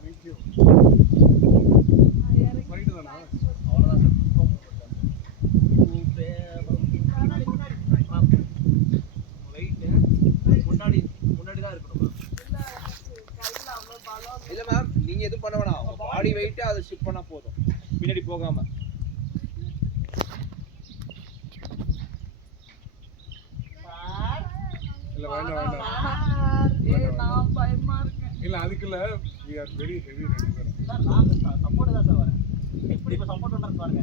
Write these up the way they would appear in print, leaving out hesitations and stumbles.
Thank you. இல்ல ma'am, நீங்க எதுவும் பண்ண வேணாம். உங்க பாடி வெயிட் அதை ஷிஃப்ட் பண்ணா போதும், பின்னாடி போகாம. இல்ல வேண்டாம். நான் பயமா இருக்கேன். இல்ல அதுக்கு இல்ல, we are very heavy ரெண்டு பேரும். சார் நான் சப்போர்ட் தான் சார் வரேன். எப்படி இப்ப சப்போர்ட் பண்றது பாருங்க.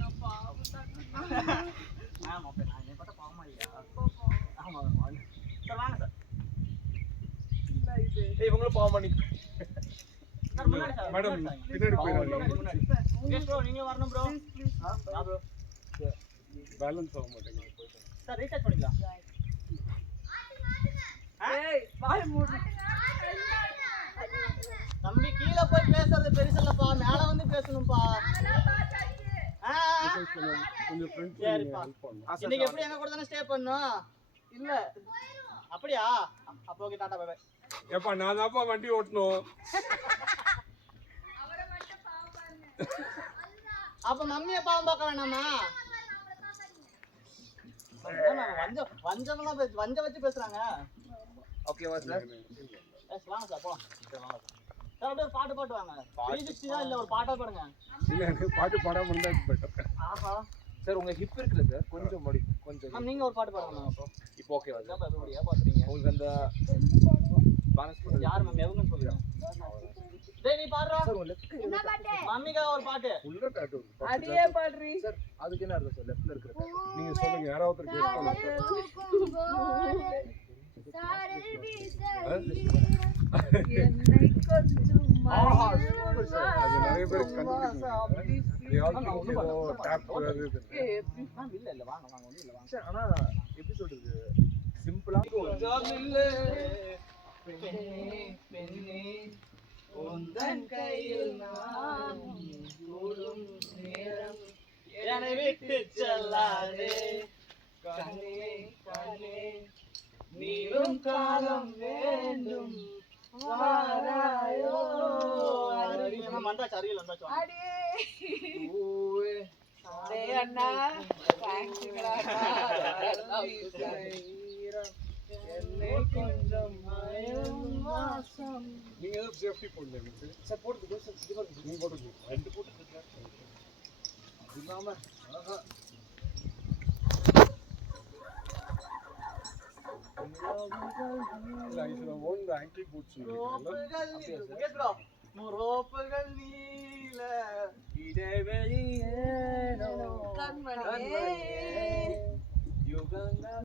நான் பாவத்தாங்க. மேம் அப்ப நான் என்ன பார்த்தா பாவமா இல்லையா? ஆமா வாங்க சார், வாங்க சார். இல்ல இது இவங்களும் பாவம் பண்ணி சார் முன்னாடி சார் மேடம் பின்னாடி போயிடாதீங்க. எஸ் ப்ரோ, நீங்க வரணும் ப்ரோ. ப்ரோ பேலன்ஸ் ஆக மாட்டேங்குது. சார் ரீசார்ஜ் பண்ணிக்கலாம். ஏய் வாய் மூடு. தம்பி கீழ போய் பேசுறது பெருசல்லப்பா, மேல வந்து பேசணும்பா. கொஞ்சம் ஃப்ரெண்ட்ஸ் சரிப்பா. ஹெல்ப் பண்ணு. இன்னைக்கு எப்படி எங்க கூட தானே ஸ்டே பண்ணனும்? இல்ல அப்படியா? அப்ப ஓகே, டாடா பை பை. ஏப்பா நான் தான்ப்பா வண்டி ஓட்டணும். அப்ப மம்மிய பாவம் பார்க்க வேணாமா? வஞ்ச வச்சு பேசுறாங்க. ஓகேவா சார்? எஸ் வாங்க சார் போலாம். சார் அப்படியே ஒரு பாட்டு வாங்க. 360 தான் இல்ல, ஒரு பாட்டா பாடுங்க. இல்ல எனக்கு பாட்டு பாடாம இருந்தா பெட்டர். ஆஹா சார் உங்க ஹிப் இருக்குல்ல சார், கொஞ்சம் மடி கொஞ்சம். மேம் நீங்க ஒரு பாட்டு பாடுங்க மேம். அப்போ இப்போ ஓகேவா சார்? அப்ப எப்படியா பாக்குறீங்க? உங்களுக்கு அந்த பேலன்ஸ் பண்ண யார் மேம் எவங்கன்னு சொல்லுங்க. டேய் நீ பாடுறா. சார் உங்க லெஃப்ட் மம்மிக்கா ஒரு பாட்டு. உள்ள டாட்டூ இருக்கு. அடியே பாடுறீ. சார் அதுக்கு என்ன அர்த்தம் சார்? லெஃப்ட்ல இருக்கிற நீங்க சொல்லுங்க, யாராவது ஒருத்தர் கேஸ் பண்ணுங்க. என்னை கொஞ்சம் அது நிறைய பேர் கண்டுபிடிக்கணும். they all think ஏதோ tap அது இது. மேம் இல்ல வாங்க ஒண்ணும் இல்ல வாங்க. சார் ஆனா எப்படி சொல்றது, சிம்பிளா பெண்ணே உந்தன் கையில் நான் கூடும் நேரம் என்னை விட்டு செல்லாதே கண்ணே கண்ணே நீளும் காலம் வேண்டும் வாராயோ. வந்தாச்சு, அருகில் வந்தாச்சு. அடியே பூவே டேய் அண்ணா தேங்க்ஸ்ங்கடா. என்னை கொஞ்சம் மயம் வாசம். நீங்க ஏதோ சேஃப்டி போடல எனக்கு. சார் போடுது சார், நீங்க போடுங்க. ரெண்டு போட்டு இருக்கேன். இல்லாம ஆஹா இல்ல I should have worn the ankle boots. ரோப்புகள் நீல இடைவெளி ஏனோ கண்மணியே யுகங்கள்